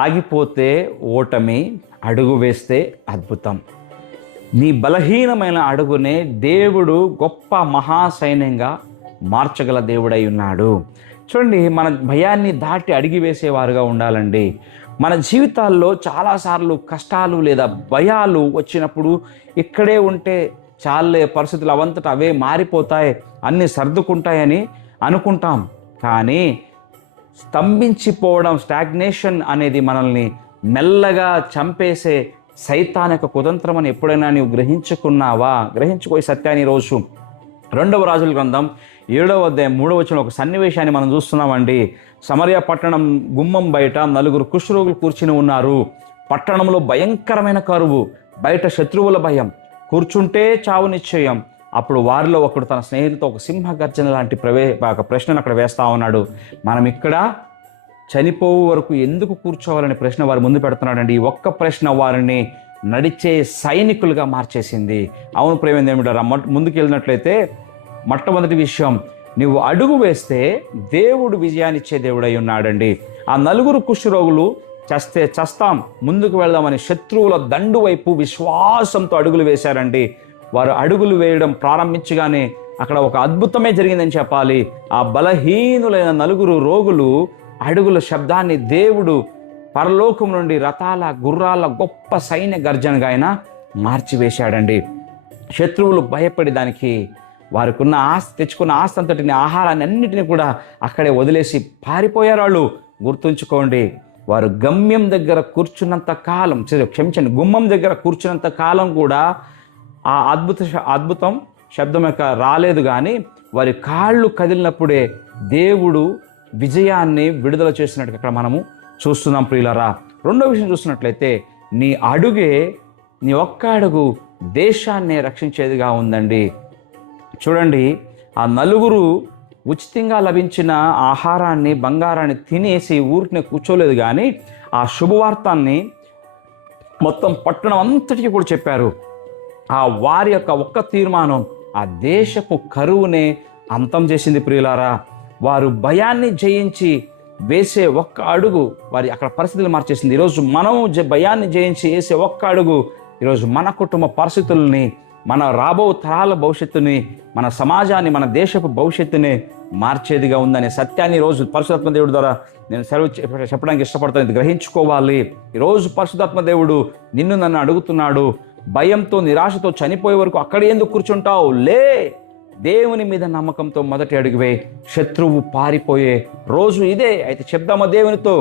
ఆగిపోతే ఓటమి, అడుగు వేస్తే అద్భుతం. నీ బలహీనమైన అడుగునే దేవుడు గొప్ప మహాసైన్యంగా మార్చగల దేవుడై ఉన్నాడు. చూడండి, మన భయాన్ని దాటి అడిగి వేసేవారుగా ఉండాలండి. మన జీవితాల్లో చాలాసార్లు కష్టాలు లేదా భయాలు వచ్చినప్పుడు ఇక్కడే ఉంటే చాలే, పరిస్థితులు అవంతట అవే మారిపోతాయి, అన్నీ సర్దుకుంటాయని అనుకుంటాం. కానీ స్తంభించిపోవడం, స్టాగ్నేషన్ అనేది మనల్ని మెల్లగా చంపేసే సైతానిక కుతంత్రం అని ఎప్పుడైనా నీవు గ్రహించుకున్నావా? గ్రహించుకోయి సత్యాన్ని. ఈరోజు 2వ రాజుల గ్రంథం 7వ అధ్యాయం 3వ వచనం ఒక సన్నివేశాన్ని మనం చూస్తున్నామండి. సమరయ పట్టణం గుమ్మం బయట 4 కుష్ఠరోగులు కూర్చుని ఉన్నారు. పట్టణంలో భయంకరమైన కరువు, బయట శత్రువుల భయం, కూర్చుంటే చావు నిశ్చయం. అప్పుడు వారిలో ఒకడు తన స్నేహితులతో ఒక సింహ గర్జన లాంటి ప్రశ్నను అక్కడ వేస్తా ఉన్నాడు. మనం ఇక్కడ చనిపోవు వరకు ఎందుకు కూర్చోవాలనే ప్రశ్న వారు ముందు పెడుతున్నాడండి. ఈ ఒక్క ప్రశ్న వారిని నడిచే సైనికులుగా మార్చేసింది. అవును ప్రేమ ఏమిటారా, ముందుకు వెళ్ళినట్లయితే మొట్టమొదటి విషయం, నువ్వు అడుగు వేస్తే దేవుడు విజయాన్నిచ్చే దేవుడై ఉన్నాడండి. ఆ 4 కుష్ఠరోగులు చస్తే చస్తాం, ముందుకు వెళ్దామని శత్రువుల దండు వైపు విశ్వాసంతో అడుగులు వేశారండి. వారు అడుగులు వేయడం ప్రారంభించగానే అక్కడ ఒక అద్భుతమే జరిగిందని చెప్పాలి. ఆ బలహీనులైన 4 రోగులు అడుగుల శబ్దాన్ని దేవుడు పరలోకం నుండి రథాల, గుర్రాల గొప్ప సైన్య గర్జనగా ఆయన మార్చివేశాడండి. శత్రువులు భయపడి దానికి వారికున్న తెచ్చుకున్న ఆస్తి అంతటిని, ఆహారాన్ని అన్నిటిని కూడా అక్కడే వదిలేసి పారిపోయారు వాళ్ళు. గుర్తుంచుకోండి, వారు గమ్యం దగ్గర కూర్చున్నంత కాలం, గుమ్మం దగ్గర కూర్చున్నంత కాలం కూడా ఆ అద్భుతం శబ్దం యొక్క రాలేదు. కానీ వారి కాళ్ళు కదిలినప్పుడే దేవుడు విజయాన్ని విడుదల చేసినట్టుగా అక్కడ మనము చూస్తున్నాం ప్రియులారా. 2వ విషయం చూస్తున్నట్లయితే, నీ ఒక్క అడుగు దేశాన్ని రక్షించేదిగా ఉందండి. చూడండి, ఆ 4 ఉచితంగా లభించిన ఆహారాన్ని, బంగారాన్ని తినేసి ఊరికనే కూర్చోలేదు, కానీ ఆ శుభవార్తాన్ని మొత్తం పట్టణం అంతటికి కూడా చెప్పారు. ఆ వారి యొక్క ఒక్క తీర్మానం ఆ దేశపు కరువునే అంతం చేసింది ప్రియులారా. వారు భయాన్ని జయించి వేసే ఒక్క అడుగు వారి అక్కడ పరిస్థితులు మార్చేసింది. ఈరోజు మనం భయాన్ని జయించి వేసే ఒక్క అడుగు ఈరోజు మన కుటుంబ పరిస్థితుల్ని, మన రాబో తరాల భవిష్యత్తుని, మన సమాజాన్ని, మన దేశపు భవిష్యత్తుని మార్చేదిగా ఉందనే సత్యాన్ని ఈరోజు పరిశుద్ధాత్మ దేవుడి ద్వారా నేను చెప్పడానికి ఇష్టపడతాను. గ్రహించుకోవాలి. ఈరోజు పరిశుద్ధాత్మ దేవుడు నిన్ను నన్ను అడుగుతున్నాడు, భయంతో నిరాశతో చనిపోయే వరకు అక్కడ ఎందుకు కూర్చుంటావు? లే, దేవుని మీద నమ్మకంతో మొదటి అడుగువే, శత్రువు పారిపోయే రోజు ఇదే. అయితే చెప్దామా దేవునితో,